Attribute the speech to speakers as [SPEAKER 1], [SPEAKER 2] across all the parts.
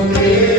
[SPEAKER 1] You.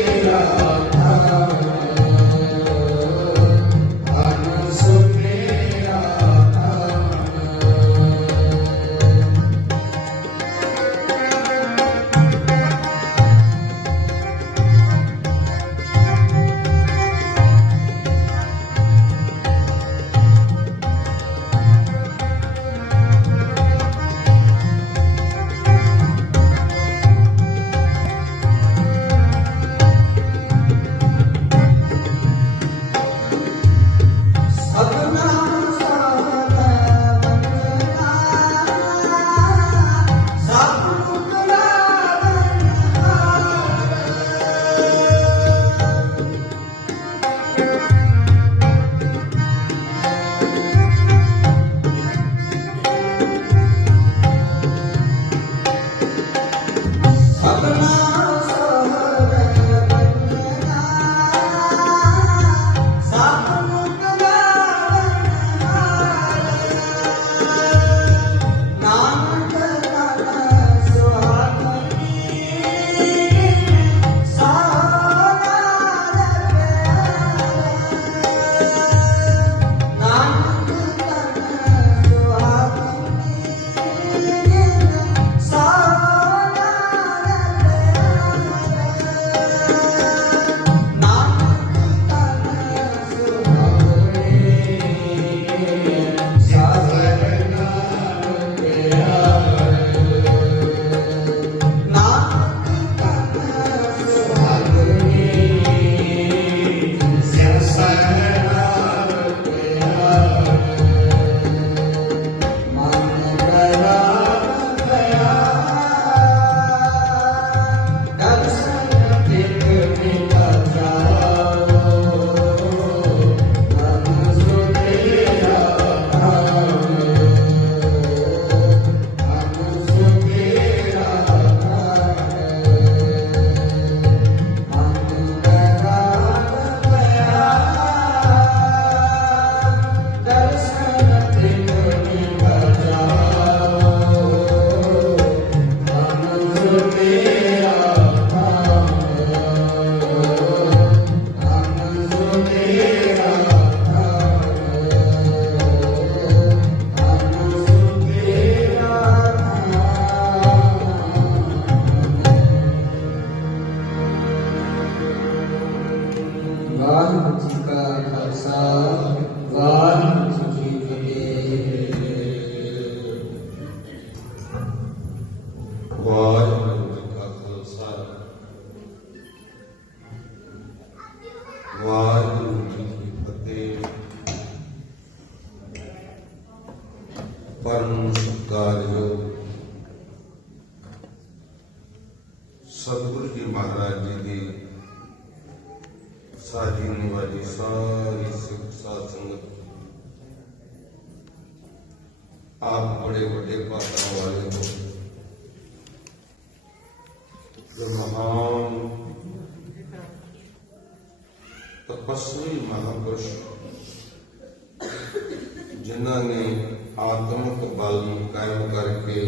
[SPEAKER 1] ਜਿਨ੍ਹਾਂ ਨੇ ਆਤਮਿਕ ਬਲ ਨੂੰ ਕਾਇਮ ਕਰਕੇ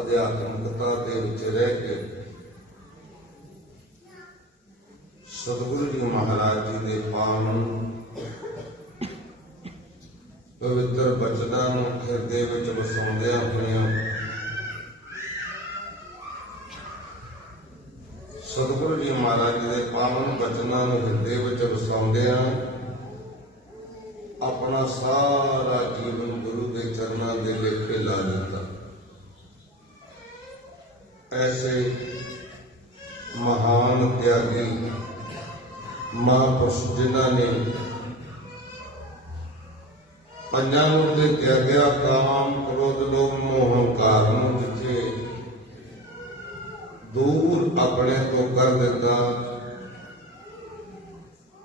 [SPEAKER 1] ਅਧਿਆਤਮਿਕਤਾ ਦੇ ਵਿੱਚ ਰਹਿ ਕੇ ਸਤਿਗੁਰੂ ਜੀ ਮਹਾਰਾਜ ਜੀ ਦੇ ਪਾਵਨ ਪਵਿੱਤਰ ਬਚਨਾਂ ਨੂੰ ਹਿਰਦੇ ਵਿੱਚ ਵਸਾਉਂਦੇ ਹੋਇਆਂ ਸਤਿਗੁਰੂ ਜੀ ਮਹਾਰਾਜ ਜੀ ਦੇ ਪਾਵਨ ਬਚਨਾਂ ਨੂੰ ਹਿਰਦੇ ਵਿੱਚ ਵਸਾਉਂਦਿਆਂ ਆਪਣਾ ਸਾਰਾ ਜੀਵਨ ਗੁਰੂ ਦੇ ਚਰਨਾਂ ਦੇ ਲੇਖੇ ਲਾ ਦਿੱਤਾ। ਐਸੇ ਮਹਾਨ ਤਿਆਗੀ ਮਹਾਂਪੁਰਸ਼ ਜਿਨ੍ਹਾਂ ਨੇ ਪੰਜਾਂ ਨੂੰ ਦੇ ਤਿਆਗਿਆ ਕਾਮ ਕ੍ਰੋਧ ਲੋਭ ਮੋਹ ਹੰਕਾਰ ਨੂੰ ਜਿੱਥੇ ਦੂਰ ਆਪਣੇ ਤੋਂ ਕਰ ਦਿੱਤਾ,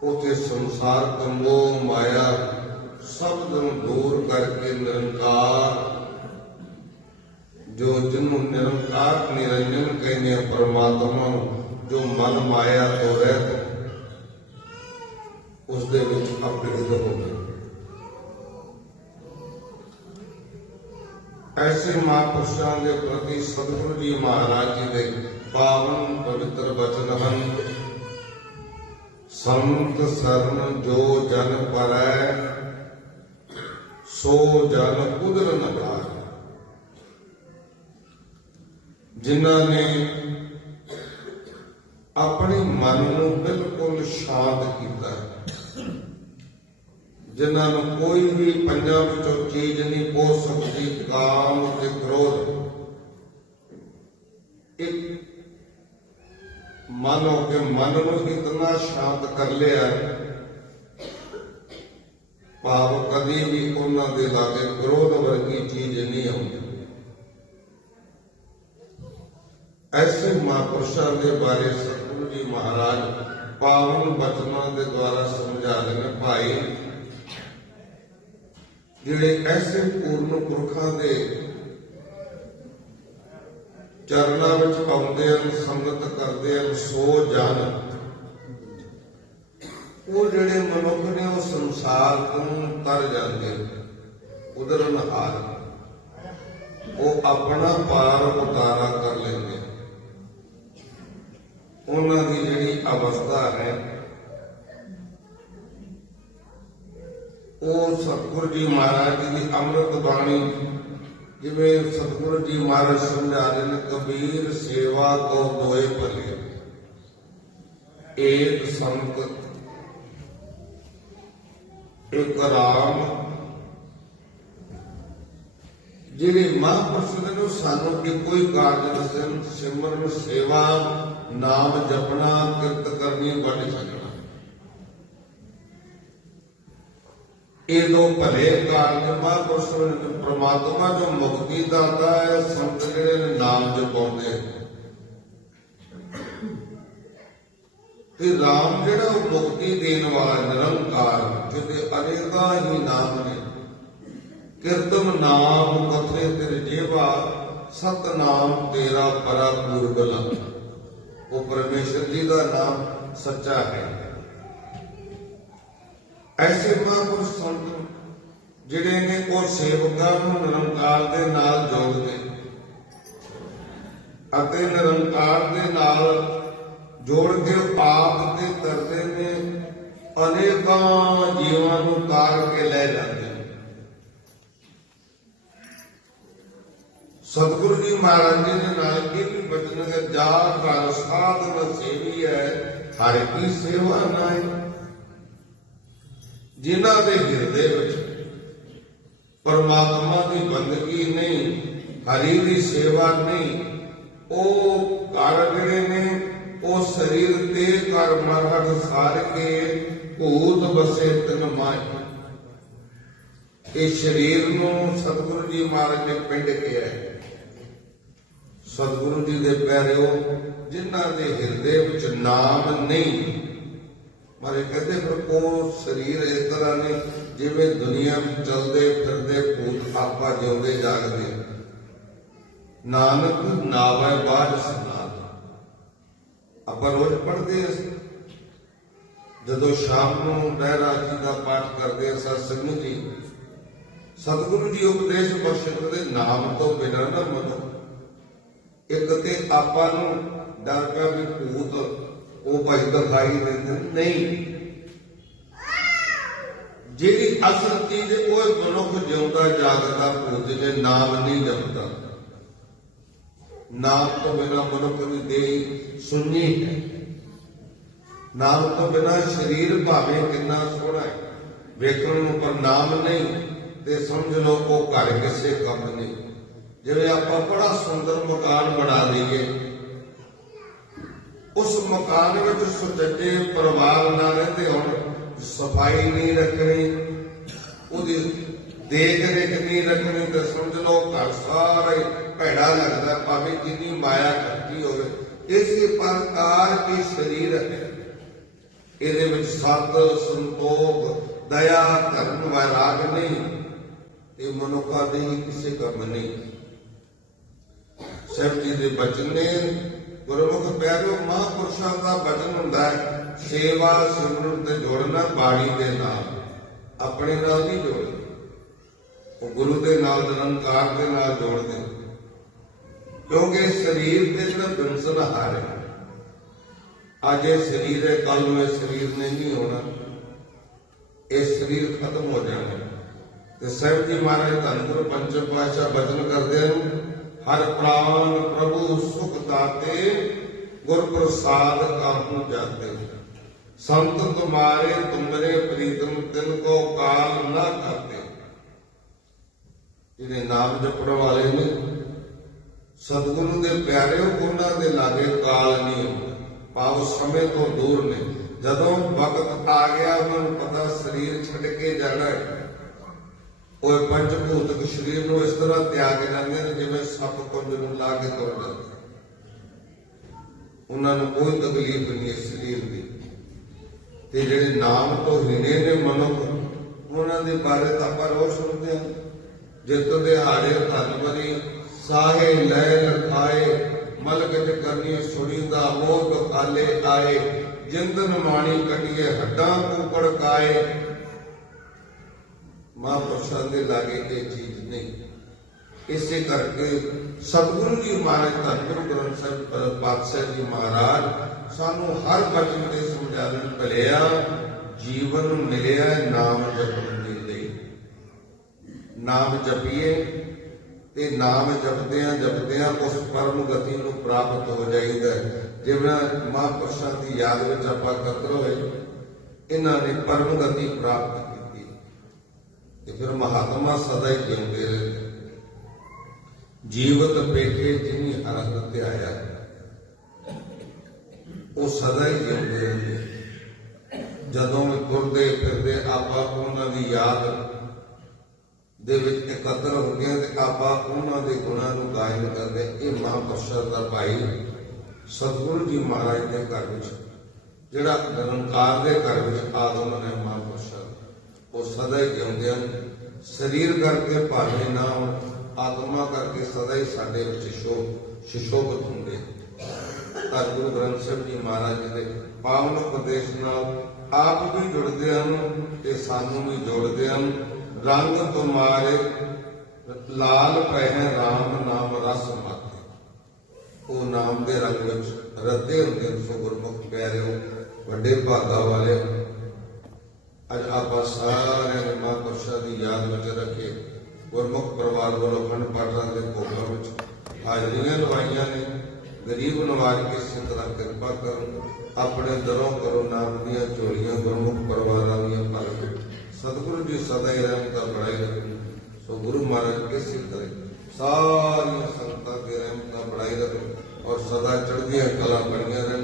[SPEAKER 1] ਉਥੇ ਸੰਸਾਰ ਕੰਬੋ ਮਾਇਆ ਸਭ ਨੂੰ ਦੂਰ ਕਰਕੇ ਨਿਰੰਕਾਰ। ਜੋ ਜਿਹਨੂੰ ਨਿਰੰਕਾਰ ਨਿਰੰਜਨ ਕਹਿੰਦੇ ਆ ਪਰਮਾਤਮਾ ਜੋ ਮਨ ਮਾਇਆ ਤੋਂ ਰਹਿਤ ਉਸ ਦੇ ਵਿੱਚ ਅਪਰਿਤ ਹੋ ਗਏ। ਐਸੇ ਮਹਾਂਪੁਰਸ਼ਾਂ ਦੇ ਪ੍ਰਤੀ ਸਤਿਗੁਰੂ ਜੀ ਮਹਾਰਾਜ ਜੀ ਦੇ ਪਾਵਨ ਪਵਿੱਤਰ ਬਚਨ ਹਨ, ਸੰਤ ਸਰਨ ਜੋ ਜਨ ਪਰੈ ਸੋ ਜਨ ਉਦਰ ਨ ਪਾਏ ਜਿਨ੍ਹਾਂ ਨੇ ਆਪਣੇ ਮਨ ਨੂੰ ਬਿਲਕੁਲ ਸ਼ਾਂਤ ਕੀਤਾ, ਜਿਨ੍ਹਾਂ ਨੂੰ ਕੋਈ ਵੀ ਪੰਜਾਂ ਵਿੱਚੋਂ ਚੀਜ਼ ਨਹੀਂ ਪੋ ਸਕਦੀ, ਕਾਮ ਤੇ ਕ੍ਰੋਧ। ਇੱਕ ਹੋ ਕੇ ਮਨ ਨੂੰ ਇਤਨਾ ਸ਼ਾਂਤ ਕਰ ਲਿਆ ਭਾਵ ਕਦੇ ਵੀ ਉਹਨਾਂ ਦੇ ਲਾਗੇ ਕ੍ਰੋਧ ਵਰਗੀ ਚੀਜ਼ ਨਹੀਂ ਆਉਂਦੀ। ਐਸੇ ਮਹਾਂਪੁਰਸ਼ਾਂ ਦੇ ਬਾਰੇ ਸਤਿਗੁਰੂ ਜੀ ਮਹਾਰਾਜ ਪਾਵਨ ਬਚਨਾਂ ਦੇ ਦੁਆਰਾ ਸਮਝਾ ਰਹੇ ਨੇ, ਭਾਈ, ਜਿਹੜੇ ਐਸੇ ਪੂਰਨ ਪੁਰਖਾਂ ਦੇ ਚਰਨਾਂ ਵਿੱਚ ਆਉਂਦੇ ਹਨ, ਸੰਗਤ ਕਰਦੇ ਹਨ, ਸੋ ਜਨ ਉਹ ਜਿਹੜੇ ਮਨੁੱਖ ਨੇ ਉਹ ਸੰਸਾਰ ਤੋਂ ਤਰ ਜਾਂਦੇ ਉਧਰ ਨਹਾਰ ਉਹ ਆਪਣਾ ਪਾਰ ਉਤਾਰਾ ਕਰ ਲੈਂਦੇ ਉਹਨਾਂ ਦੀ ਜਿਹੜੀ ਅਵਸਥਾ ਹੈ, ਉਹ ਸਤਿਗੁਰੂ ਜੀ ਮਹਾਰਾਜ ਜੀ ਦੀ ਅੰਮ੍ਰਿਤ ਬਾਣੀ, ਜਿਵੇਂ ਸਤਿਗੁਰੂ ਜੀ ਮਹਾਰਾਜ ਸਮਝਾ ਰਹੇ ਨੇ, ਕਬੀਰ ਸੇਵਾ ਕੋ ਦੋਏ ਭਲੇ, ਏਕ ਸੰਤ ਰਾਮ ਜਿਹੜੇ ਮਹਾਂਪੁਰਸ਼ ਨੇ ਉਹ ਸਾਨੂੰ ਇੱਕੋ ਹੀ ਕਾਰਜ ਦੱਸਣ ਸਿਮਰਨ, ਸੇਵਾ, ਨਾਮ ਜਪਣਾ, ਕਿਰਤ ਕਰਨੀ ਵੱਡ ਛਕਣਾ ਇਹ ਦੋ ਭਲੇ ਕਾਰਜ ਮਹਾਂਪੁਰਸ਼ ਨੇ ਪ੍ਰਮਾਤਮਾ ਜੋ ਮੁਕਤੀ ਦਾਤਾ ਹੈ, ਸੰਤ ਜਿਹੜੇ ਨੇ ਨਾਮ ਜਪਾਉਂਦੇ। ਤੇ ਰਾਮ ਜਿਹੜਾ ਉਹ ਮੁਕਤੀ ਦੇਣ ਵਾਲਾ ਨਿਰੰਕਾਰ, ਜਿਹਦੇ ਅਨੇਕਾਂ ਹੀ ਨਾਮ ਨੇ। ਕਿਰਤਮ ਨਾਮ ਕਥਰੇ ਤੇਰੇ ਜੀਵਾ ਸਤ ਤੇਰਾ ਪਰਾ ਪੂਰਬਲਾ ਉਹ ਪਰਮੇਸ਼ਰ ਜੀ ਦਾ ਨਾਮ ਸੱਚਾ ਹੈ। ਐਸੇ ਮਹਾਂਪੁਰਸ਼ ਸੰਤ ਜਿਹੜੇ ਨੇ ਉਹ ਸੇਵਕਾਂ ਨੂੰ ਨਿਰੰਕਾਰ ਦੇ ਨਾਲ ਜੋੜਦੇ ਅਤੇ ਨਿਰੰਕਾਰ ਦੇ ਨਾਲ ਜੋੜ ਕੇ ਆਪ ਤੇ ਕਰਦੇ ਨੇ ਅਨੇਕਾਂ ਜੀਵਾਂ ਨੂੰ ਤਾਰ ਕੇ ਲੈ ਜਾਂਦੇ ਨੇ। ਸਤਿਗੁਰੂ ਜੀ ਮਹਾਰਾਜ ਜੀ ਦੇ ਨਾਲ ਇਹ ਵੀ ਬਚਨ ਹੈ, ਜਾ ਘਰ ਸਾਧਨ ਸੇਵੀ ਹਰ ਕੀ ਸੇਵਾ ਨਾਈ ਜਿਨ੍ਹਾਂ ਦੇ ਹਿਰਦੇ ਵਿੱਚ ਪਰਮਾਤਮਾ ਦੀ ਬੰਦਗੀ ਨਹੀਂ, ਹਰੀ ਦੀ ਸੇਵਾ ਨਹੀਂ, ਉਹ ਘਰ ਨੇ। ਉਹ ਸਰੀਰ ਤੇ ਕਰ ਮਰਹਟ ਸਾਰ ਕੇ ਭੂਤ ਬਸੇ ਤਨ ਮਾਇ ਇਹ ਸਰੀਰ ਨੂੰ ਸਤਿਗੁਰੂ ਜੀ ਮਹਾਰਾਜ ਨੇ ਪਿੰਡ ਕਿਹਾ ਹੈ ਸਤਿਗੁਰੂ ਜੀ ਦੇ ਪਿਆਰਿਓ ਜਿਨ੍ਹਾਂ ਦੇ ਹਿਰਦੇ ਵਿੱਚ ਨਾਮ ਨਹੀਂ ਮਾਰੇ ਕਹਿੰਦੇ ਫਿਰ ਉਹ ਸਰੀਰ ਇਸ ਤਰ੍ਹਾਂ ਨੇ ਜਿਵੇਂ ਦੁਨੀਆ ਵਿੱਚ ਚੱਲਦੇ ਫਿਰਦੇ ਭੂਤ ਆਪਾ ਜਿਉਂਦੇ ਜਾਗਦੇ। ਨਾਨਕ ਨਾਵੈ ਬਾਝ ਸਨਾਤ ਆਪਾਂ ਰੋਜ਼ ਪੜ੍ਹਦੇ ਹਾਂ ਜਦੋਂ ਸ਼ਾਮ ਨੂੰ ਰਹਿਰਾ ਜੀ ਦਾ ਪਾਠ ਕਰਦੇ ਹਾਂ ਸਤਸੰਗ ਜੀ। ਸਤਿਗੁਰੂ ਜੀ ਉਪਦੇਸ਼ ਬਖਸ਼ਣ ਦੇ ਨਾਮ ਤੋਂ ਬਿਨਾਂ ਨਾ ਮਨੋ ਇੱਕ ਤੇ ਆਪਾਂ ਨੂੰ ਡਰ ਪਿਆ ਵੀ ਭੂਤ ਉਹ ਭਾਈ ਦਿਖਾਈ ਦਿੰਦੇ ਨਹੀਂ। ਜਿਹੜੀ ਅਸਲ ਚੀਜ਼ ਉਹ ਮਨੁੱਖ ਜਿਉਂਦਾ, ਜਾਗਦਾ, ਭੂਤ ਜੇ ਨਾਮ ਨਹੀਂ ਜਪਦਾ। ਨਾਮ ਤੋਂ ਬਿਨਾਂ ਮਨੁੱਖ ਦੀ ਦੇਹ ਸੁੰਨੀ ਹੈ। ਨਾਮ ਤੋਂ ਬਿਨਾਂ ਸਰੀਰ ਭਾਵੇਂ ਕਿੰਨਾ ਸੋਹਣਾ ਹੈ, ਵੇਖਣ ਨੂੰ ਪਰ ਨਾਮ ਨਹੀਂ ਤੇ ਸਮਝ ਲਓ ਉਹ ਘਰ ਕਿਸੇ ਕੰਮ ਨਹੀਂ। ਜਿਵੇਂ ਆਪਾਂ ਬੜਾ ਸੁੰਦਰ ਮਕਾਨ ਬਣਾ ਲਈਏ, ਉਸ ਮਕਾਨ ਵਿੱਚ ਸੁਚੱਜੇ ਪਰਿਵਾਰ ਨਾਲ ਰਹਿੰਦੇ ਹੁਣ, ਸਫ਼ਾਈ ਨਹੀਂ ਰੱਖਣੀ, ਉਹਦੀ ਦੇਖ ਰੇਖ ਨਹੀਂ ਰੱਖਣੀ ਤੇ ਸਮਝ ਲਓ, ਘਰ ਸਾਰੇ ਭੈੜਾ ਲੱਗਦਾ, ਭਾਵੇਂ ਜਿੰਨੀ ਮਾਇਆ ਕਰਦੀ ਹੋਵੇ। ਇਸੇ ਪ੍ਰਕਾਰ ਕੀ ਸਰੀਰ ਹੈ। ਇਹਦੇ ਵਿੱਚ ਸਤ ਸੰਤੋਖ, ਦਇਆ, ਧਰਮ ਵੈਰਾਗ ਨਹੀਂ। ਇਹ ਮਨੁੱਖਾ ਦੇ ਕਿਸੇ ਕੰਮ ਨਹੀਂ। ਸਭ ਜੀ ਦੇ ਬਚਨ ਨੇ ਗੁਰਮੁਖ ਪਿਆਰੋ, ਮਹਾਂਪੁਰਸ਼ਾਂ ਦਾ ਬਚਨ ਹੁੰਦਾ ਹੈ, ਸੇਵਾ ਸਿਮਰਨ ਤੇ ਜੋੜਨਾ ਬਾਣੀ ਦੇ ਨਾਲ। ਆਪਣੇ ਨਾਲ ਨਹੀਂ ਜੋੜਨਾ। ਉਹ ਗੁਰੂ ਦੇ ਨਾਲ ਨਿਰੰਕਾਰ ਦੇ ਨਾਲ ਜੋੜਦੇ ਕਿਉਂਕਿ ਸਰੀਰ ਤੇ ਜਿਹੜਾ ਬਿੰਸਨ ਹਾਰ ਹੈ ਅੱਜ ਇਹ ਸਰੀਰ ਹੈ ਕੱਲ ਨੂੰ ਇਹ ਸਰੀਰ ਨਹੀਂ ਹੋਣਾ ਇਹ ਸਰੀਰ ਖਤਮ ਹੋ ਜਾਣਾ ਤੇ ਸਾਹਿਬ ਜੀ ਮਹਾਰਾਜ ਧੰਨ ਗੁਰੂ ਪੰਚਮ ਪਾਤਸ਼ਾਹ ਬਚਨ ਕਰਦੇ ਹਨ ਹਰ ਪ੍ਰਾਨ ਪ੍ਰਭੂ ਸੁਖ ਦਾਤੇ ਗੁਰ ਪ੍ਰਸਾਦ ਕਾਹੂ ਜਾਤੇ ਸੰਤ ਤੁਮਾਰੇ ਤੁਮਰੇ ਪ੍ਰੀਤਮ ਤਿਨ ਕੋ ਕਾਲ ਨਾ ਕਰਤੇ ਜਿਹੜੇ ਨਾਮ ਜਪਣ ਵਾਲੇ ਨੇ, ਸਤਿਗੁਰੂ ਦੇ ਪਿਆਰੇ ਉਹਨਾਂ ਦੇ ਲਾਗੇ ਕਾਲ ਨਹੀਂ ਹੁੰਦਾ। ਭਾਵ ਸਮੇਂ ਤੋਂ ਦੂਰ ਨੇ। ਜਦੋਂ ਵਕਤ ਆ ਗਿਆ, ਉਹਨਾਂ ਨੂੰ ਪਤਾ ਸਰੀਰ ਛੱਡ ਕੇ ਜਾਣਾ ਹੈ। ਉਹ ਪੰਜ ਭੂਤਕ ਸਰੀਰ ਨੂੰ ਇਸ ਤਰ੍ਹਾਂ ਤਿਆਗ ਜਾਂਦੇ ਨੇ ਜਿਵੇਂ ਸੱਪ ਕੁੰਜ ਨੂੰ ਲਾ ਕੇ ਤੁਰ ਜਾਂਦੇ ਉਹਨਾਂ ਨੂੰ ਕੋਈ ਤਕਲੀਫ ਨਹੀਂ ਸਰੀਰ ਦੀ। ਤੇ ਜਿਹੜੇ ਨਾਮ ਤੋਂ ਹਿਨੇ ਨੇ ਮਨੁੱਖ, ਉਹਨਾਂ ਦੇ ਬਾਰੇ ਤਾਂ ਆਪਾਂ ਰੋਜ਼ ਸੁਣਦੇ ਹਾਂ। ਜਿੱਤ ਦੇ ਹਾਰੇ ਧਨ ਸਾਹੇ ਲੈ ਲਖਾਏ ਮਲਕ ਕਰਨੀ ਸੁਣੀ ਦਾ ਮੋਹ ਬਖਾਲੇ ਆਏ ਜਿੰਦਨ ਮਾਣੀ ਕਟੀਏ ਹੱਡਾਂ ਕੂਪੜ ਕਾਏ ਮਹਾਂਪੁਰਸ਼ਾਂ ਦੇ ਲਾਗੇ ਇਹ ਚੀਜ਼ ਨਹੀਂ। ਇਸੇ ਕਰਕੇ ਸਤਿਗੁਰੂ ਜੀ ਮਹਾਰਾਜ, ਧੰਨ ਗੁਰੂ ਗ੍ਰੰਥ ਸਾਹਿਬ ਪਾਤਸ਼ਾਹ ਜੀ ਮਹਾਰਾਜ, ਸਾਨੂੰ ਹਰ ਬਚਨ ਤੇ ਸਮਝਾਉਣ ਭਲਿਆ ਜੀਵਨ ਮਿਲਿਆ, ਨਾਮ ਜਪਣ ਨਾਮ ਜਪੀਏ ਤੇ ਨਾਮ ਜਪਦਿਆਂ ਜਪਦਿਆਂ ਉਸ ਪਰਮ ਗਤੀ ਨੂੰ ਪ੍ਰਾਪਤ ਹੋ ਜਾਈਦਾ ਜਿਵੇਂ ਮਹਾਂਪੁਰਸ਼ਾਂ ਦੀ ਯਾਦ ਵਿੱਚ ਆਪਾਂ ਇਕੱਤਰ ਹੋਏ, ਇਹਨਾਂ ਨੇ ਪਰਮ ਗਤੀ ਪ੍ਰਾਪਤ ਕੀਤੀ। ਤੇ ਫਿਰ ਮਹਾਤਮਾ ਸਦਾ ਹੀ ਜਿਉਂਦੇ ਰਹੇ। ਜੀਵਤ ਪੇਖੇ ਜਿਨੀ ਹਰਤ ਤੇ ਆਇਆ ਉਹ ਸਦਾ ਹੀ ਜਿਉਂਦੇ ਰਹਿੰਦੇ ਜਦੋਂ ਵੀ ਤੁਰਦੇ ਫਿਰਦੇ ਆਪਾਂ ਉਹਨਾਂ ਦੀ ਯਾਦ ਦੇ ਵਿੱਚ ਇਕੱਤਰ ਹੋ ਗਏ ਤੇ ਆਪਾਂ ਉਹਨਾਂ ਦੇ ਗੁਣਾਂ ਨੂੰ ਗਾਇਨ ਕਰਦੇ ਇਹ ਮਹਾਂਪੁਰਸ਼ਾਂ ਦਾ ਭਾਈ ਸਤਿਗੁਰੂ ਜੀ ਮਹਾਰਾਜ ਦੇ ਘਰ ਵਿੱਚ, ਜਿਹੜਾ ਨਿਰੰਕਾਰ ਦੇ ਘਰ ਵਿੱਚ ਆਦਮ ਨੇ ਮਹਾਂਪੁਰਸ਼ਾਂ ਉਹ ਸਦਾ ਹੀ ਜਿਉਂਦੇ ਹਨ। ਸਰੀਰ ਕਰਕੇ ਭਾਵੇਂ ਨਾ ਹੋਣ, ਆਤਮਾ ਕਰਕੇ ਸਦਾ ਹੀ ਸਾਡੇ ਵਿੱਚ ਸ਼ੋ, ਸ਼ਿਸ਼ੋਭਤ ਹੁੰਦੇ ਤਾਂ ਗੁਰੂ ਗ੍ਰੰਥ ਸਾਹਿਬ ਜੀ ਮਹਾਰਾਜ ਦੇ ਪਾਵਨ ਉਪਦੇਸ਼ ਨਾਲ ਆਪ ਵੀ ਜੁੜਦੇ ਹਨ ਤੇ ਸਾਨੂੰ ਵੀ ਜੋੜਦੇ ਹਨ। ਰੰਗ ਤੁਮਾਰੇ, ਲਾਲ ਪਹਿ RAM ਨਾਮ ਰਸ ਮਾਤੇ। ਉਹ ਨਾਮ ਦੇ ਰੰਗ ਵਿੱਚ ਰੱਦੇ ਹੁੰਦੇ ਨੇ, ਸੋ ਗੁਰਮੁਖ ਪਿਆਰਿਓ ਵੱਡੇ ਭਾਗਾ ਵਾਲੇ। ਅੱਜ ਆਪਾਂ ਸਾਰਿਆਂ ਨੇ ਮਹਾਂਪੁਰਸ਼ਾਂ ਦੀ ਯਾਦ ਵਿੱਚ ਰੱਖੇ। ਗੁਰਮੁਖ ਪਰਿਵਾਰ ਵੱਲੋਂ ਖੰਡ ਪਾਠਾਂ ਦੇ ਭੋਗਾਂ ਵਿੱਚ ਹਾਜ਼ਰੀਆਂ ਲਵਾਈਆਂ ਨੇ। ਗਰੀਬ ਨਵਾਜ ਕੇ ਸਿੰਦਰਾ ਕਿਰਪਾ ਕਰੋ। ਆਪਣੇ ਦਰੋਂ ਕਰੋ ਨਾਮ ਦੀਆਂ ਝੋਲੀਆਂ ਗੁਰਮੁਖ ਪਰਿਵਾਰਾਂ ਦੀਆਂ ਭਰ ਸਤਿਗੁਰੂ ਜੀ ਸਦਾ ਹੀ ਰਹਿਮਤਾਂ ਬੜਾਈ ਰੱਖਣ ਸੋ ਗੁਰੂ ਮਹਾਰਾਜ ਕੇ ਸਿੱਧਰੇ ਸਾਰੀਆਂ ਸੰਗਤਾਂ ਦੇ ਰਹਿਮਤਾਂ ਬੜਾਈ ਰੱਖਣ ਔਰ ਸਦਾ ਚੜ੍ਹਦੀਆਂ ਕਲਾ ਬਣੀਆਂ ਰਹਿਣ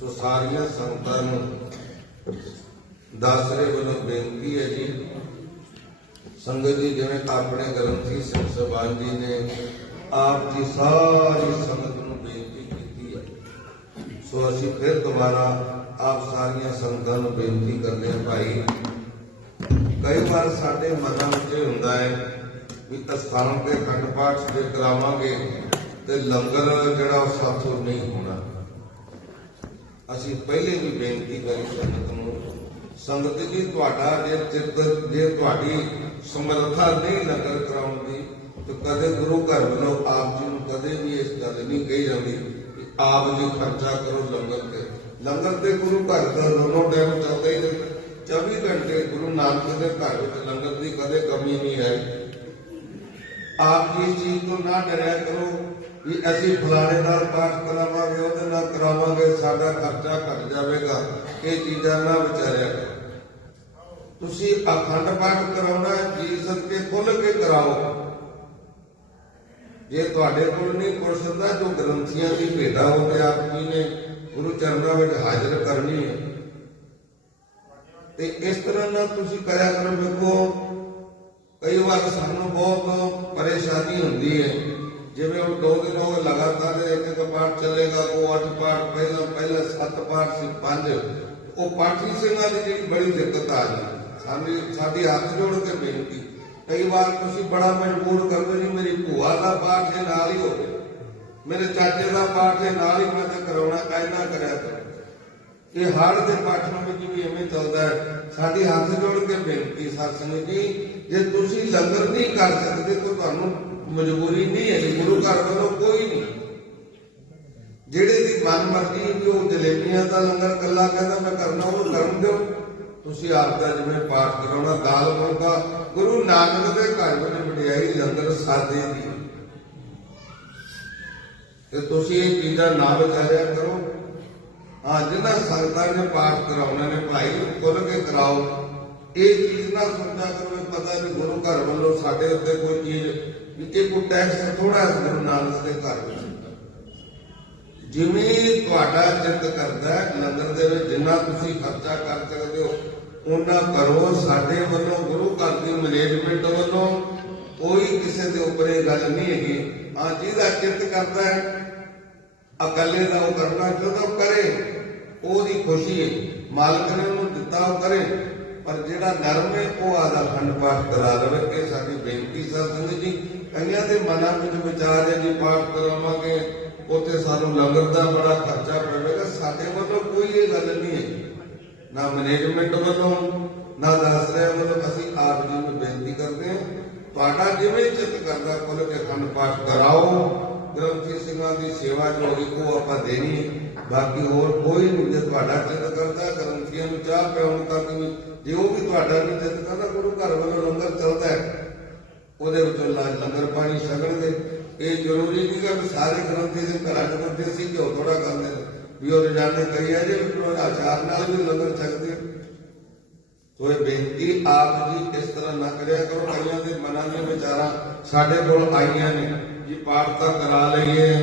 [SPEAKER 1] ਸੋ ਸਾਰੀਆਂ ਸੰਗਤਾਂ ਨੂੰ ਦਾਸਰੇ ਵੱਲੋਂ ਬੇਨਤੀ ਹੈ ਜੀ ਸੰਗਤ ਜੀ ਜਿਵੇਂ ਆਪਣੇ ਗ੍ਰੰਥੀ ਸਿੰਘ ਸਬਾਨ ਜੀ ਨੇ ਆਪ ਦੀ ਸਾਰੀ ਸੰਗਤ ਨੂੰ ਬੇਨਤੀ ਕੀਤੀ ਹੈ ਸੋ ਅਸੀਂ ਫਿਰ ਦੁਬਾਰਾ ਆਪ ਸਾਰੀਆਂ ਸੰਗਤਾਂ ਨੂੰ ਬੇਨਤੀ ਕਰਦੇ ਹਾਂ ਭਾਈ ਕਈ ਵਾਰ ਸਾਡੇ ਮਨਾਂ ਵਿੱਚ ਹੁੰਦਾ ਹੈ ਵੀ ਅਸਥਾਨ ਤੇ ਖੰਡ ਪਾਠ ਜੇ ਕਰਾਵਾਂਗੇ ਤੇ ਲੰਗਰ ਜਿਹੜਾ ਸਾਥੋਂ ਨਹੀਂ ਹੋਣਾ। ਅਸੀਂ ਪਹਿਲੇ ਵੀ ਬੇਨਤੀ ਕਰੀ ਸੰਗਤ ਨੂੰ, ਸੰਗਤ ਜੀ, ਤੁਹਾਡਾ ਜੇ ਚਿੱਤ ਜੇ ਤੁਹਾਡੀ ਸਮਰੱਥਾ ਨਹੀਂ ਲੰਗਰ ਕਰਾਉਣ ਦੀ ਤਾਂ ਕਦੇ ਗੁਰੂ ਘਰ ਵੱਲੋਂ ਆਪ ਜੀ ਨੂੰ ਕਦੇ ਵੀ ਇਸ ਗੱਲ ਨਹੀਂ ਕਹੀ ਜਾਂਦੀ ਕਿ ਆਪ ਜੀ ਖਰਚਾ ਕਰੋ ਲੰਗਰ ਤੇ। ਲੰਗਰ ਤੇ ਗੁਰੂ ਘਰ ਦਾ ਦੋਨੋਂ ਟਾਈਮ ਚੱਲਦਾ ਹੀ ਰਹਿੰਦਾ 24 ਘੰਟੇ ਗੁਰੂ ਨਾਨਕ ਦੇ ਘਰ ਵਿੱਚ ਲੰਗਰ ਦੀ ਕਦੇ ਕਮੀ ਨਹੀਂ ਹੈ। ਆਪ ਜੀ ਚੀਜ਼ ਤੋਂ ਨਾ ਡਰਿਆ ਕਰੋ ਵੀ ਅਸੀਂ ਫਲਾਣੇ ਨਾਲ ਪਾਠ ਕਰਾਵਾਂਗੇ, ਉਹਦੇ ਨਾਲ ਕਰਾਵਾਂਗੇ, ਸਾਡਾ ਖਰਚਾ ਘਟ ਜਾਵੇਗਾ। ਇਹ ਚੀਜ਼ਾਂ ਨਾ ਵਿਚਾਰਿਆ ਤੁਸੀਂ ਅਖੰਡ ਪਾਠ ਕਰਾਉਣਾ ਜੀ ਸਦਕੇ ਖੁੱਲ ਕੇ ਕਰਾਓ। ਜੇ ਤੁਹਾਡੇ ਕੋਲ ਨਹੀਂ ਕੁਰਸਦਾ ਜੋ ਗ੍ਰੰਥੀਆਂ ਦੀ ਭੇਟਾ ਹੋ ਤੇ ਆਪ ਜੀ ਨੇ ਗੁਰੂ ਚਰਨਾਂ ਵਿੱਚ ਹਾਜ਼ਰ ਕਰਨੀ ਹੈ। ਤੇ ਇਸ ਤਰ੍ਹਾਂ ਨਾਲ ਤੁਸੀਂ ਕਰਿਆ ਕਰੋ ਵੇਖੋ ਕਈ ਵਾਰ ਸਾਨੂੰ ਬਹੁਤ ਪਰੇਸ਼ਾਨੀ ਹੁੰਦੀ ਹੈ। ਜਿਵੇਂ ਹੁਣ ਦੋ ਦਿਨ ਹੋ ਗਏ ਲਗਾਤਾਰ ਇੱਕ ਇੱਕ ਪਾਠ ਚੱਲੇਗਾ ਉਹ ਅੱਠ ਪਾਠ, ਪਹਿਲਾਂ ਪਹਿਲਾਂ ਸੱਤ ਪਾਠ ਸੀ, ਪੰਜ। ਉਹ ਪਾਠੀ ਸਿੰਘਾਂ ਦੀ ਜਿਹੜੀ ਬੜੀ ਦਿੱਕਤ ਆ ਗਈ ਸਾਡੀ ਸਾਡੀ ਹੱਥ ਜੋੜ ਕੇ ਬੇਨਤੀ, ਕਈ ਵਾਰ ਤੁਸੀਂ ਬੜਾ ਮਜਬੂਰ ਕਰਦੇ ਜੀ, ਮੇਰੀ ਭੂਆ ਦਾ ਪਾਠ ਦੇ ਨਾਲ ਹੀ ਹੋਵੇ, ਮੇਰੇ ਚਾਚੇ ਦਾ ਪਾਠ ਦੇ ਨਾਲ ਹੀ ਮੈਂ ਤੇ ਕਰਾਉਣਾ ਕਾਇਨਾ ਕਰਿਆ ਕਰੋ। ਇਹ ਹਰ ਦੇ ਪਾਠਾਂ ਵਿੱਚ ਵੀ ਐਵੇਂ ਚੱਲਦਾ ਹੈ। ਸਾਡੀ ਹੱਥ ਜੋੜ ਕੇ ਬੇਨਤੀ ਸਤਸੰਗ ਜੀ, ਜੇ ਤੁਸੀਂ ਲੰਗਰ ਨਹੀਂ ਕਰ ਸਕਦੇ ਤਾਂ ਤੁਹਾਨੂੰ ਮਜਬੂਰੀ ਨਹੀਂ ਹੈ ਗੁਰੂ ਘਰ ਵੱਲੋਂ ਕੋਈ ਨਹੀਂ। ਜਿਹੜੇ ਦੀ ਮਨ ਮਰਜ਼ੀ ਵੀ ਉਹ ਜਲੇਬੀਆਂ ਦਾ ਲੰਗਰ ਕੱਲਾ ਕਹਿੰਦਾ ਮੈਂ ਕਰਨਾ, ਉਹ ਕਰਨ ਦਿਓ। ਤੁਸੀਂ ਆਪ ਦਾ ਜਿਵੇਂ ਪਾਠ ਕਰਾਉਣਾ, ਦਾਲ ਫੁਲਕਾ ਗੁਰੂ ਨਾਨਕ ਦੇ ਘਰ ਵਿੱਚ ਵਡਿਆਈ ਲੰਗਰ ਸਾਦੇ ਦੀ। ਤੇ ਤੁਸੀਂ ਇਹ ਚੀਜ਼ਾਂ ਨਾ ਵਿਚਾਰਿਆ ਕਰੋ। ਹਾਂ ਜਿਨ੍ਹਾਂ ਸੰਗਤਾਂ ਨੇ ਪਾਠ ਕਰਾਉਣੇ ਨੇ ਭਾਈ ਖੁੱਲ ਕੇ ਕਰਾਓ। ਇਹ ਚੀਜ਼ ਨਾ ਸਮਝਾ ਕਰੋ ਪਤਾ ਨਹੀਂ ਗੁਰੂ ਘਰ ਵੱਲੋਂ ਸਾਡੇ ਉੱਤੇ ਕੋਈ ਚੀਜ਼ ਇਹ ਕੋਈ ਟੈਕਸ ਥੋੜਾ ਗੁਰੂ ਨਾਨਕ ਦੇ ਘਰ ਵਿੱਚ ਜਿਵੇਂ ਤੁਹਾਡਾ ਚਿੰਤ ਕਰਦਾ ਹੈ ਲੰਗਰ ਦੇ ਵਿੱਚ ਜਿੰਨਾ ਤੁਸੀਂ ਖਰਚਾ ਕਰ ਸਕਦੇ ਹੋ ਉਹਨਾਂ ਕਰੋ। ਸਾਡੇ ਵੱਲੋਂ, ਗੁਰੂ ਘਰ ਦੀ ਮੈਨੇਜਮੈਂਟ ਵੱਲੋਂ ਕੋਈ ਕਿਸੇ ਦੇ ਉੱਪਰ ਇਹ ਗੱਲ ਨਹੀਂ ਹੈਗੀ। ਹਾਂ, ਜਿਹਦਾ ਚਿੰਤ ਕਰਦਾ ਹੈ ਅਕਲੇ ਦਾ ਉਹ ਕਰਨਾ ਚਾਹੁੰਦਾ ਕਰੇ। ਉਹਦੀ ਖੁਸ਼ੀ ਹੈ ਮਾਲਕ ਨੇ ਉਹਨੂੰ ਦਿੱਤਾ, ਉਹ ਕਰੇ। ਪਰ ਜਿਹੜਾ ਨਰਮ ਹੈ, ਉਹ ਆਦਾ ਖੰਡ ਪਾਠ ਕਰਾ ਲਵੇ ਇਹ ਸਾਡੀ ਬੇਨਤੀ ਸਤਿੰਦ ਜੀ। ਕਈਆਂ ਦੇ ਮਨਾਂ ਵਿੱਚ ਵਿਚਾਰ ਹੈ ਜੀ, ਪਾਠ ਕਰਾਵਾਂਗੇ। ਉੱਥੇ ਸਾਨੂੰ ਲੰਗਰ ਦਾ ਬੜਾ ਖਰਚਾ ਪਵੇਗਾ। ਸਾਡੇ ਵੱਲੋਂ ਕੋਈ ਇਹ ਗੱਲ ਨਹੀਂ ਹੈ। ਨਾ ਮੈਨੇਜਮੈਂਟ ਵੱਲੋਂ, ਨਾ ਦਾਸਰਿਆਂ ਵੱਲੋਂ ਅਸੀਂ ਆਪ ਜੀ ਨੂੰ ਬੇਨਤੀ ਕਰਦੇ ਹਾਂ। ਤੁਹਾਡਾ ਜਿਵੇਂ ਚਿੱਤ ਕਰਦਾ, ਖੁੱਲ੍ਹ ਕੇ ਖੰਡ ਪਾਠ ਕਰਾਓ। ਗ੍ਰੰਥੀ ਸਿੰਘਾਂ ਦੀ ਸੇਵਾ ਜੋ ਹੋਈ ਉਹ ਆਪਾਂ ਦੇਣੀ ਹੈ। ਬਾਕੀ ਹੋਰ ਕੋਈ ਨਹੀਂ ਜੇ ਤੁਹਾਡਾ ਚਿੱਤ ਕਰਦਾ ਗ੍ਰੰਥੀਆਂ ਨੂੰ ਚਾਹ ਪਿਆਉਣ ਤੱਕ ਵੀ ਜੇ ਉਹ ਵੀ ਤੁਹਾਡਾ ਨਹੀਂ ਚਿੱਤ ਕਰਦਾ ਗੁਰੂ ਘਰ ਵੱਲੋਂ ਲੰਗਰ ਚੱਲਦਾ ਹੈ ਉਹਦੇ ਵਿੱਚੋਂ ਲਾ- ਲੰਗਰ ਪਾਣੀ ਛਕਣ ਦੇ ਇਹ ਜ਼ਰੂਰੀ ਨਹੀਂ ਕਿ ਵੀ ਸਾਰੇ ਗ੍ਰੰਥੀ ਦੇ ਘਰਾਂ ਚ ਬੰਦੇ ਸੀ ਘਿਓ ਥੋੜਾ ਖਾਂਦੇ ਨੇ ਵੀ ਉਹ ਰੋਜ਼ਾਨੇ ਕਈ ਆ ਜੇ ਵੀ ਉਹ ਆਚਾਰ ਨਾਲ ਵੀ ਲੰਗਰ ਛਕਦੇ ਆ। ਸੋ ਇਹ ਬੇਨਤੀ ਆਪ ਜੀ ਇਸ ਤਰ੍ਹਾਂ ਨਾ ਕਰਿਆ ਕਰੋ ਕਈਆਂ ਦੇ ਮਨਾਂ ਦੀਆਂ ਵਿਚਾਰਾਂ ਸਾਡੇ ਕੋਲ ਆਈਆਂ ਨੇ ਜੀ ਪਾਠ ਤਾਂ ਕਰਾ ਲਈਏ,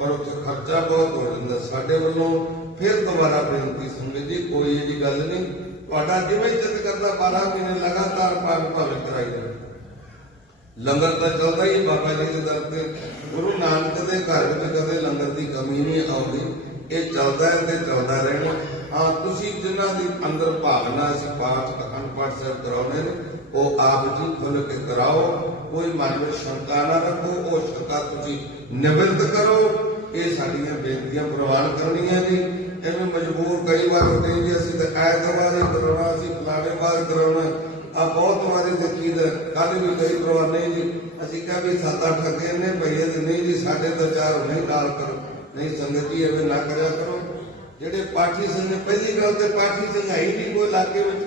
[SPEAKER 1] ਪਰ ਉੱਥੇ ਖਰਚਾ ਬਹੁਤ ਹੋ ਜਾਂਦਾ ਸਾਡੇ ਵੱਲੋਂ। ਫਿਰ ਦੁਬਾਰਾ ਬੇਨਤੀ ਸੰਗਤ ਜੀ, ਕੋਈ ਇਹਦੀ ਗੱਲ ਨਹੀਂ। ਤੁਹਾਡਾ ਜਿਵੇਂ ਚਿੱਤ ਕਰਦਾ 12 ਮਹੀਨੇ ਲਗਾਤਾਰ ਪਾਠ ਭਾਵੇਂ ਕਰਾਈ ਜਾਓ ਲੰਗਰ ਤਾਂ ਚੱਲਦਾ ਹੀ, ਬਾਬਾ ਜੀ ਦੇ ਦਰ ਤੇ ਗੁਰੂ ਨਾਨਕ ਦੇ ਘਰ ਵਿੱਚ ਕਦੇ ਲੰਗਰ ਦੀ ਕਮੀ ਨਹੀਂ ਆਉਂਦੀ। ਇਹ ਚੱਲਦਾ ਹੈ ਤੇ ਚੱਲਦਾ ਰਹਿਣਾ। ਹਾਂ, ਤੁਸੀਂ ਜਿਨ੍ਹਾਂ ਦੀ ਅੰਦਰ ਭਾਵਨਾ ਅਸੀਂ ਪਾਠ ਅਖੰਡ ਪਾਠ ਸਾਹਿਬ ਕਰਾਉਣੇ ਨੇ ਉਹ ਆਪ ਜੀ ਖੁੱਲ ਕੇ ਕਰਾਓ ਕੋਈ ਮਨ ਵਿੱਚ ਸ਼ੰਕਾ ਨਾ ਰੱਖੋ ਉਹ ਸ਼ੰਕਾ ਤੁਸੀਂ ਨਿਵਰਤ ਕਰੋ ਇਹ ਸਾਡੀਆਂ ਬੇਨਤੀਆਂ ਪ੍ਰਵਾਨ ਕਰਨੀਆਂ ਜੀ ਐਵੇਂ ਮਜਬੂਰ ਕਈ ਵਾਰ ਹੁੰਦੇ ਜੀ ਅਸੀਂ ਤਾਂ ਐਤਵਾਰ ਹੀ ਕਰਾਉਣਾ ਅਸੀਂ ਫਲਾਣੇ ਵਾਰ ਕਰਾਉਣਾ ਆ ਬਹੁਤ ਵਾਰੀ ਦੇਖੀ ਦਾ ਕੱਲ ਵੀ ਕਈ ਪਰਿਵਾਰ ਨਹੀਂ ਜੀ ਅਸੀਂ ਕਿਹਾ ਵੀ ਸੱਤ ਅੱਠ ਅੱਗੇ ਨੇ ਭਈਏ ਤੇ ਨਹੀਂ ਜੀ ਸਾਡੇ ਤਾਂ ਚਾਰ ਨਹੀਂ ਨਾਲ ਕਰੋ ਨਹੀਂ ਸੰਗਤ ਜੀ ਐਵੇਂ ਨਾ ਕਰਿਆ ਕਰੋ ਜਿਹੜੇ ਪਾਠੀ ਸਿੰਘ ਨੇ ਪਹਿਲੀ ਗੱਲ ਤੇ ਪਾਠੀ ਸਿੰਘ ਹੈ ਹੀ ਨਹੀਂ ਕੋਈ ਇਲਾਕੇ ਵਿੱਚ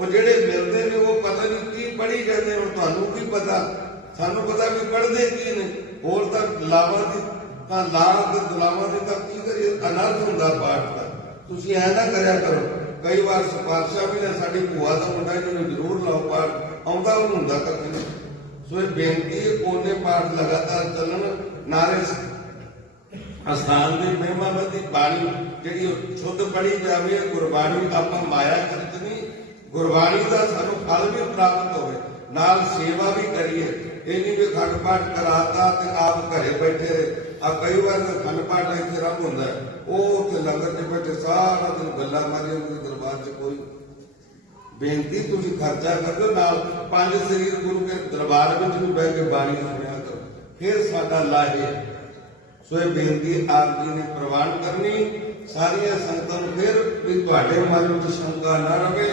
[SPEAKER 1] ਉਹ ਜਿਹੜੇ ਮਿਲਦੇ ਨੇ ਉਹ ਪਤਾ ਨਹੀਂ ਕੀ ਪੜ੍ਹੀ ਜਾਂਦੇ ਹੁਣ ਤੁਹਾਨੂੰ ਕੀ ਪਤਾ? ਸਾਨੂੰ ਪਤਾ ਵੀ ਪੜ੍ਹਦੇ ਕੀ ਨੇ। ਹੋਰ ਤਾਂ ਲਾਵਾਂ ਦੀ ਤਾਂ ਲਾਭ ਤੇ ਦੁਲਾਵਾਂ ਦੀ ਤਾਂ ਕੀ ਕਰੀਏ? ਅਨਰਥ ਹੁੰਦਾ ਪਾਠ ਦਾ। ਤੁਸੀਂ ਐ ਨਾ ਕਰਿਆ ਕਰੋ। ਕਈ ਵਾਰ ਸਿਫਾਰਸ਼ਾਂ ਵੀ ਨੇ ਸਾਡੀ ਭੂਆ ਦਾ ਮੁੰਡਾ ਇਹਨੂੰ ਜ਼ਰੂਰ ਲਾਓ ਪਾਠ। ਆਉਂਦਾ ਉਹ ਹੁੰਦਾ ਕੱਖ ਨਹੀਂ ਸੋ ਇਹ ਬੇਨਤੀ ਹੈ, ਉਹਨੇ ਪਾਠ ਲਗਾਤਾਰ ਚੱਲਣ। ਨਾਲੇ ਅਸਥਾਨ ਦੀ ਮਹਿਮਾ ਦੀ ਬਾਣੀ ਜਿਹੜੀ ਸ਼ੁੱਧ ਪੜੀ ਜਾਵੇ ਗੁਰਬਾਣੀ ਆਪਾਂ ਮਾਇਆ ਕਰਤ ਗੁਰਬਾਣੀ ਦਾ ਸਾਨੂੰ ਫਲ ਵੀ ਪ੍ਰਾਪਤ ਹੋਵੇ, ਨਾਲ ਸੇਵਾ ਵੀ ਕਰੀਏ। ਇਹ ਨਹੀਂ ਵੀ ਖੰਡ ਪਾਠ ਕਰਾਤਾ ਤੇ ਆਪ ਘਰੇ ਬੈਠੇ ਰਹੇ। ਆ ਕਈ ਵਾਰ ਖੰਡ ਪਾਠ ਇੱਥੇ ਰੱਬ ਹੁੰਦਾ ਉਹ ਉੱਥੇ ਲੰਗਰ 'ਚ ਬੈਠੇ, ਸਾਰਾ ਦਿਨ ਗੱਲਾਂ ਮਾਰੀ ਉਹਦੇ ਦਰਬਾਰ 'ਚ ਕੋਈ ਬੇਨਤੀ ਤੁਸੀਂ ਖਰਚਾ ਕਰੋ ਨਾਲ ਪੰਜ ਸਰੀਰ ਗੁਰੂ ਕੇ ਦਰਬਾਰ ਵਿੱਚ ਵੀ ਬਹਿ ਕੇ ਬਾਣੀ ਸੁਣਿਆ ਕਰੋ। ਫਿਰ ਸਾਡਾ ਲਾਹੇ ਸੋ ਇਹ ਬੇਨਤੀ ਆਪ ਜੀ ਨੇ ਪ੍ਰਵਾਨ ਕਰਨੀ। ਸਾਰੀਆਂ ਸੰਗਤਾਂ ਨੂੰ ਫਿਰ ਵੀ ਤੁਹਾਡੇ ਮਨ ਵਿੱਚ ਸ਼ੰਕਾ ਨਾ ਰਵੇ।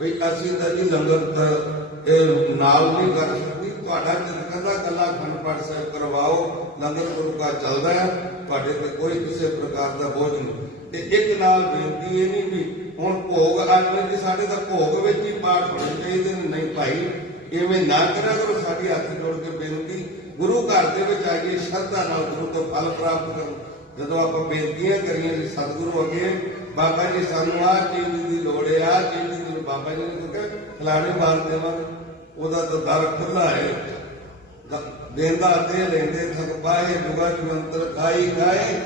[SPEAKER 1] ਵੀ ਅਸੀਂ ਤਾਂ ਜੀ ਲੰਗਰ ਇਹ ਨਾਲ ਨਹੀਂ ਕਰ ਸਕਦੀ। ਤੁਹਾਡਾ ਦਿਲ ਕਹਿੰਦਾ ਗੱਲਾਂ ਖੰਡ ਪਾਠ ਸਾਹਿਬ ਕਰਵਾਓ, ਲੰਗਰ ਗੁਰੂ ਕਾ ਚੱਲਦਾ ਹੈ, ਤੁਹਾਡੇ ਤੇ ਕੋਈ ਕਿਸੇ ਪ੍ਰਕਾਰ ਦਾ ਬੋਝ ਨਹੀਂ। ਤੇ ਇੱਕ ਨਾਲ ਬੇਨਤੀ ਇਹ ਨਹੀਂ ਵੀ ਹੁਣ ਭੋਗ ਅੱਜ ਜੀ ਸਾਡੇ ਤਾਂ ਭੋਗ ਵਿੱਚ ਹੀ ਪਾਠ ਹੋਣੇ ਚਾਹੀਦੇ ਨੇ। ਨਹੀਂ ਭਾਈ, ਇਵੇਂ ਨਾ ਕਰਿਆ ਕਰੋ, ਸਾਡੀ ਹੱਥ ਜੋੜ ਕੇ ਬੇਨਤੀ। ਗੁਰੂ ਘਰ ਦੇ ਵਿੱਚ ਆਈਏ, ਸ਼ਰਧਾ ਨਾਲ ਗੁਰੂ ਤੋਂ ਫਲ ਪ੍ਰਾਪਤ ਕਰੋ। ਜਦੋਂ ਆਪਾਂ ਬੇਨਤੀਆਂ ਕਰੀਏ ਸਤਿਗੁਰੂ ਅੱਗੇ, ਬਾਬਾ ਜੀ ਸਾਨੂੰ ਆਹ ਚੀਜ਼ ਦੀ ਲੋੜ ਹੈ, ਆਹ ਚੀਜ਼ ਦੀ ਬਾਬਾ ਜੀ ਨੇ ਕਿਹਾ ਖਿਲਾਣੇ ਮਾਰ ਦੇਵਾਂਗੇ। ਉਹਦਾ ਤਾਂ ਦਰ ਖੁੱਲਾ ਹੈ। ਦੇਂਦਾ ਤੇ ਲੈਂਦੇ ਥਕ ਪਾਏ ਜੁਗਾ ਖਾਈ, ਖਾਏ।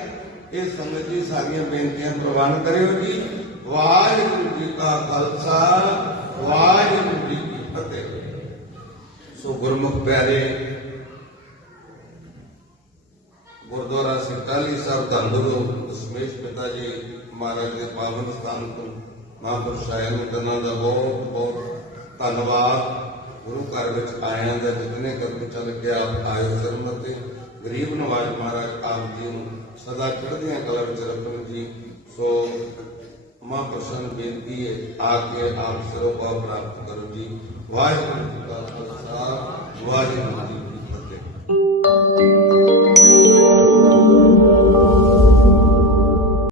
[SPEAKER 1] ਇਹ ਸੰਗਤ ਜੀ ਸਾਰੀਆਂ ਬੇਨਤੀਆਂ ਪ੍ਰਵਾਨ ਕਰਿਓ ਜੀ। ਵਾਹਿਗੁਰੂ ਜੀ ਕਾ ਖਾਲਸਾ, ਵਾਹਿਗੁਰੂ ਜੀ ਕੀ ਫਤਿਹ। ਸੋ ਗੁਰਮੁਖ ਪਿਆਰੇ, ਗੁਰਦੁਆਰਾ ਸਿਕਾਲੀ ਸਾਹਿਬ ਧੰਦੁਰੂ ਦਸ਼ਮੇਸ਼ ਪਿਤਾ ਜੀ ਮਹਾਰਾਜ ਦੇ ਪਾਵਨ ਸਥਾਨ ਤੋਂ ਮਹਾਂਪੁਰਸ਼ਾਇਨ ਉਹਨਾਂ ਦਾ ਬਹੁਤ ਬਹੁਤ ਧੰਨਵਾਦ। ਗੁਰੂ ਘਰ ਵਿੱਚ ਆਇਆਂ ਦਾ ਜਿਤਨੇ ਕਰਕੇ ਚੱਲ ਕੇ ਆਪ ਆਏ ਸਰਮਤ ਗਰੀਬ ਨਵਾਜ ਮਹਾਰਾਜ ਆਪ ਜੀ ਨੂੰ ਸਦਾ ਚੜ੍ਹਦੀਆਂ ਕਲਾ ਵਿੱਚ ਰੱਖਣ ਜੀ। ਸੋ ਮਹਾਂਪੁਰਸ਼ਾਂ ਨੂੰ ਬੇਨਤੀ ਹੈ, ਆ ਕੇ ਆਪ ਸਰੋਪਾ ਪ੍ਰਾਪਤ ਕਰੋ ਜੀ। ਵਾਹਿਗੁਰੂ ਜੀ ਕਾ ਖਾਲਸਾ, ਵਾਹਿਗੁਰੂ ਜੀ